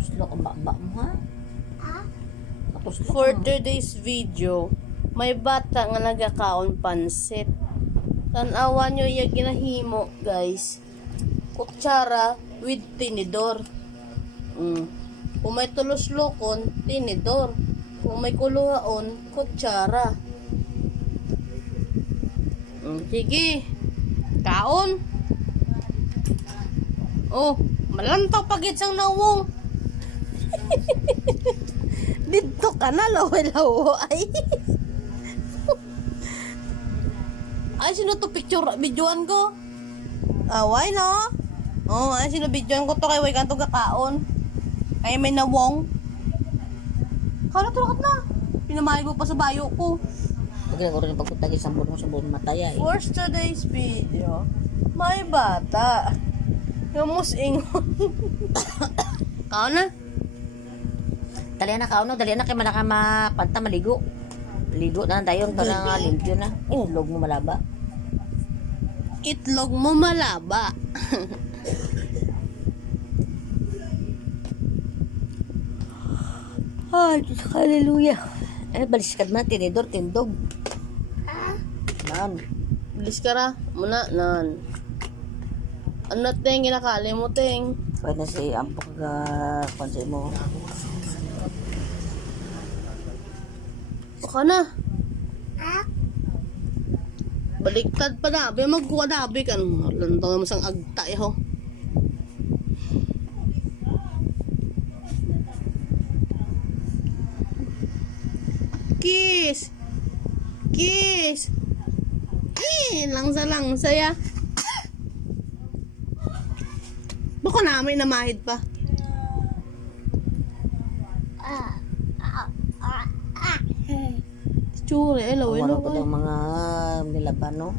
Tuslo ka ba mo ha? Tuslo For ka. today's video, may bata nga nagakaon pansit. Tanawa nyo yung ginahimo, guys. Kutsara with tinidor. Kung may tuloslokon, tinidor. Kung may kuluhaon, kutsara. Sige. Kaon. Oh, malantaw pagit sang nawong. Dito ka na, lawa-lawa ay. Ay, sino to picture? Videoan ko? Away, no? Oh, ay, sino videoan ko to kay way kanto kakaon. Ay, may nawong. Kala to na. Pinamahay ko pa sa bayo ko. Pag ko rin pagkutagi sa buong mataya eh. For today's video, may bata. Gamus ingon. Kaon na? Dali na ka, dali na kay malaka mapanta maligo. Ligo na dayon para nga limpyo na. Log mo malaba. Itlog mo malaba. Ay, Diyos ko, hallelujah. Ay, baliskad man, tinidor, tindog. Nan. Bilis ka ra. Muna, nan. Ano ting, ginakali mo ting. Pwede na si Ampo ka konsay mo. Baka na. Baliktad pa na. Be magkuha na. Be ka. Lantong naman sang agta ho. Kiss. Kiss. Langsa ya. Baka namin namahid pa. Tsure, elaw, Wala elaw. ko ng mga nilaban, no?